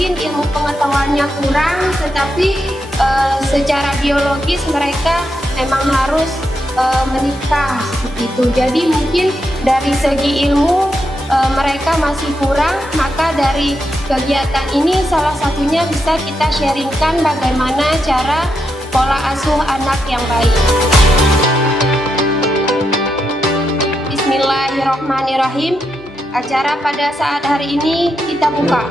mungkin ilmu pengetahuannya kurang, tetapi secara biologis mereka memang harus menikah seperti itu. Jadi mungkin dari segi ilmu mereka masih kurang, maka dari kegiatan ini salah satunya bisa kita sharingkan bagaimana cara pola asuh anak yang baik. Bismillahirrahmanirrahim. Acara pada saat hari ini kita buka.